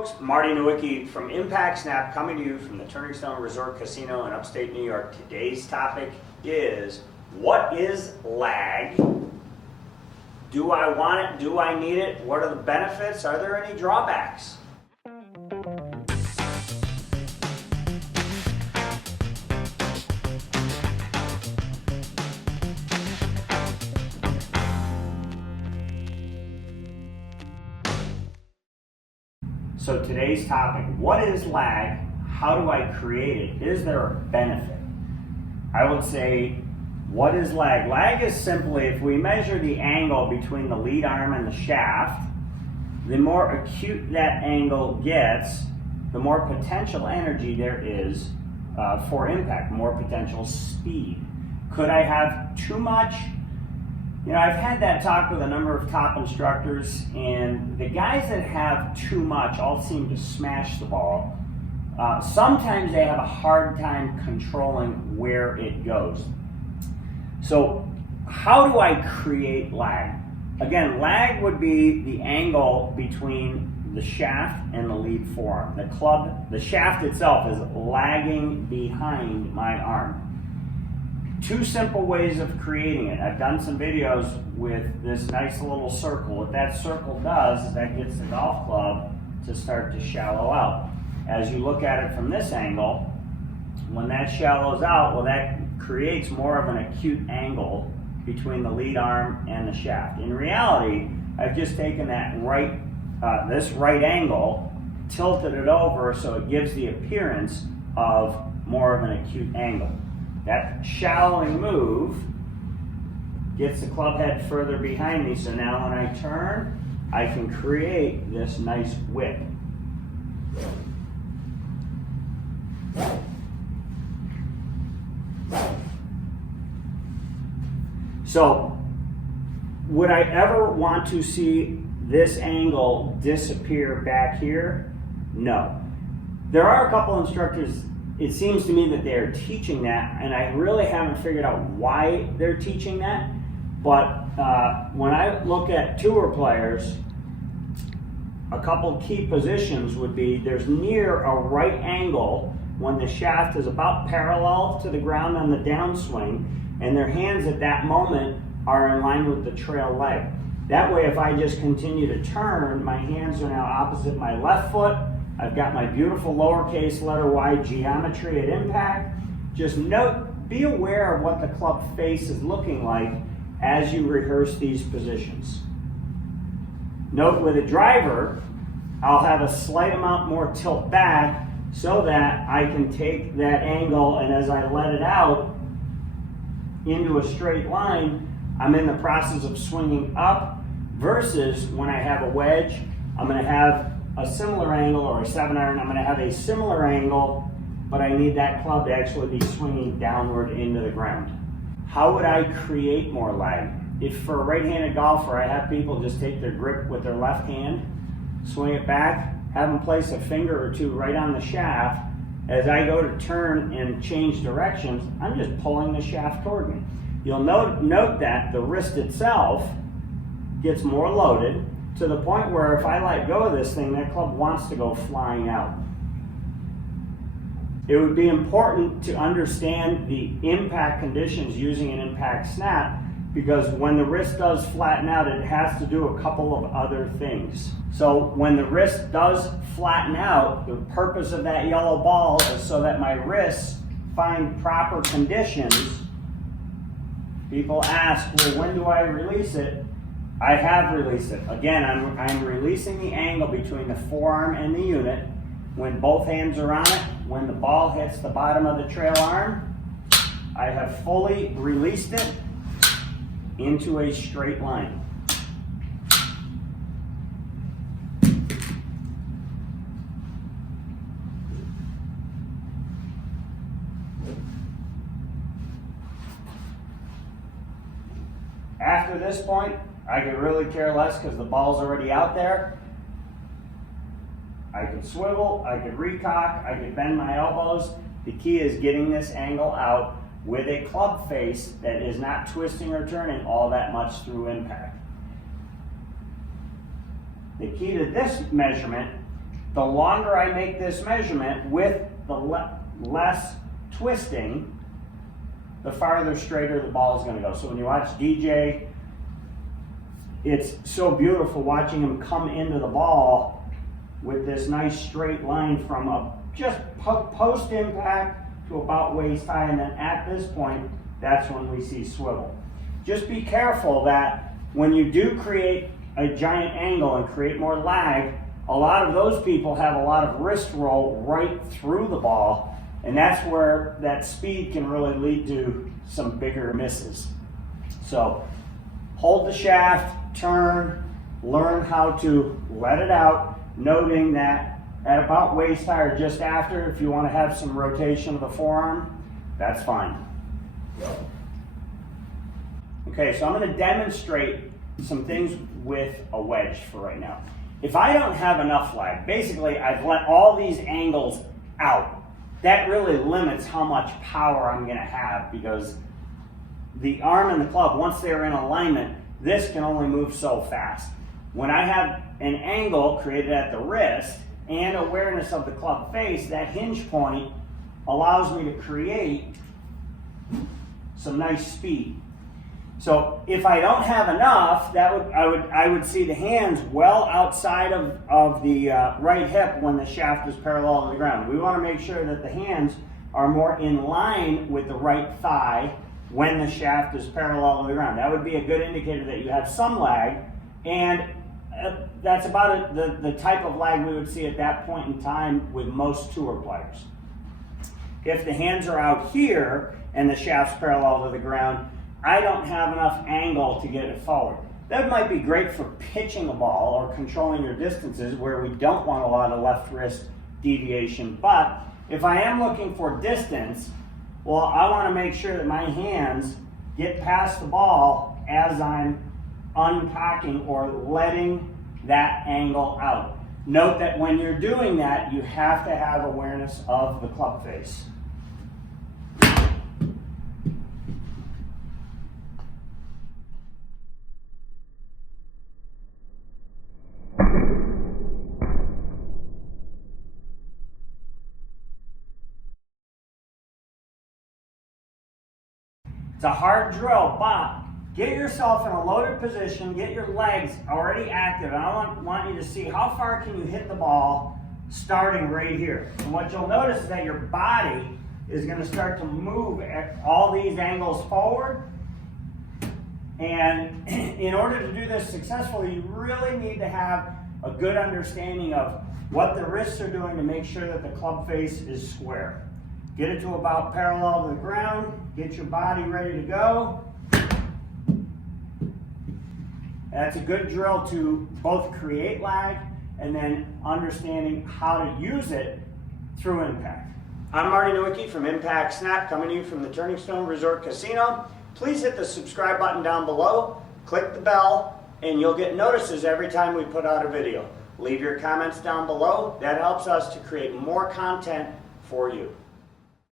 folks, Marty Nowicki from Impact Snap coming to you from the Turning Stone Resort Casino in upstate New York. Today's topic is, what is lag? Do I want it? Do I need it? What are the benefits? Are there any drawbacks? So today's topic, what is lag? How do I create it? Is there a benefit? I would say, what is lag? Lag is simply, if we measure the angle between the lead arm and the shaft, the more acute that angle gets, the more potential energy there is for impact, more potential speed. Could I have too much? You know, I've had that talk with a number of top instructors, and the guys that have too much all seem to smash the ball. Sometimes they have a hard time controlling where it goes. So how do I create lag? Again, lag would be the angle between the shaft and the lead forearm. The shaft itself is lagging behind my arm. Two simple ways of creating it. I've done some videos with this nice little circle. What that circle does is that gets the golf club to start to shallow out. As you look at it from this angle, when that shallows out, well, that creates more of an acute angle between the lead arm and the shaft. In reality, I've just taken that this right angle, tilted it over so it gives the appearance of more of an acute angle. That shallowing move gets the club head further behind me, so now when I turn, I can create this nice whip. So, would I ever want to see this angle disappear back here? No. There are a couple instructors, it seems to me that they are teaching that, and I really haven't figured out why they're teaching that. But when I look at tour players, a couple key positions would be, there's near a right angle when the shaft is about parallel to the ground on the downswing, and their hands at that moment are in line with the trail leg. That way, if I just continue to turn, my hands are now opposite my left foot. I've got my beautiful lowercase letter Y geometry at impact. Just note, be aware of what the club face is looking like as you rehearse these positions. Note with a driver, I'll have a slight amount more tilt back so that I can take that angle, and as I let it out into a straight line, I'm in the process of swinging up, versus when I have a wedge, I'm going to have a similar angle, or a 7-iron, I'm going to have a similar angle, but I need that club to actually be swinging downward into the ground. How would I create more lag? If for a right-handed golfer, I have people just take their grip with their left hand, swing it back, have them place a finger or two right on the shaft. As I go to turn and change directions, I'm just pulling the shaft toward me. You'll note that the wrist itself gets more loaded, to the point where if I let go of this thing, that club wants to go flying out. It would be important to understand the impact conditions using an impact snap, because when the wrist does flatten out, it has to do a couple of other things. So when the wrist does flatten out, the purpose of that yellow ball is so that my wrists find proper conditions. People ask, well, when do I release it? I have released it. Again, I'm releasing the angle between the forearm and the unit. When both hands are on it, when the ball hits the bottom of the trail arm, I have fully released it into a straight line. After this point, I could really care less because the ball's already out there. I could swivel, I could recock, I could bend my elbows. The key is getting this angle out with a club face that is not twisting or turning all that much through impact. The key to this measurement The longer I make this measurement with the less twisting, the farther straighter the ball is going to go. So when you watch DJ, it's so beautiful watching him come into the ball with this nice straight line from a just post impact to about waist high, and then at this point, that's when we see swivel. Just be careful that when you do create a giant angle and create more lag, a lot of those people have a lot of wrist roll right through the ball, and that's where that speed can really lead to some bigger misses. So hold the shaft, turn, learn how to let it out, noting that at about waist high or just after, if you want to have some rotation of the forearm, that's fine. Okay, so I'm going to demonstrate some things with a wedge for right now. If I don't have enough lag, basically I've let all these angles out. That really limits how much power I'm going to have, because the arm and the club, once they're in alignment, this can only move so fast. When I have an angle created at the wrist and awareness of the club face, that hinge point allows me to create some nice speed. So if I don't have enough, I would see the hands well outside of the right hip when the shaft is parallel to the ground. We want to make sure that the hands are more in line with the right thigh when the shaft is parallel to the ground. That would be a good indicator that you have some lag, and that's about the type of lag we would see at that point in time with most tour players. If the hands are out here and the shaft's parallel to the ground, I don't have enough angle to get it forward. That might be great for pitching a ball or controlling your distances where we don't want a lot of left wrist deviation. But if I am looking for distance, well, I want to make sure that my hands get past the ball as I'm unpacking or letting that angle out. Note that when you're doing that, you have to have awareness of the club face. It's a hard drill, but get yourself in a loaded position, get your legs already active, and I want you to see how far can you hit the ball starting right here. And what you'll notice is that your body is going to start to move at all these angles forward. And in order to do this successfully, you really need to have a good understanding of what the wrists are doing to make sure that the club face is square. Get it to about parallel to the ground, get your body ready to go. That's a good drill to both create lag and then understanding how to use it through impact. I'm Marty Nowicki from Impact Snap, coming to you from the Turning Stone Resort Casino. Please hit the subscribe button down below, click the bell, and you'll get notices every time we put out a video. Leave your comments down below. That helps us to create more content for you.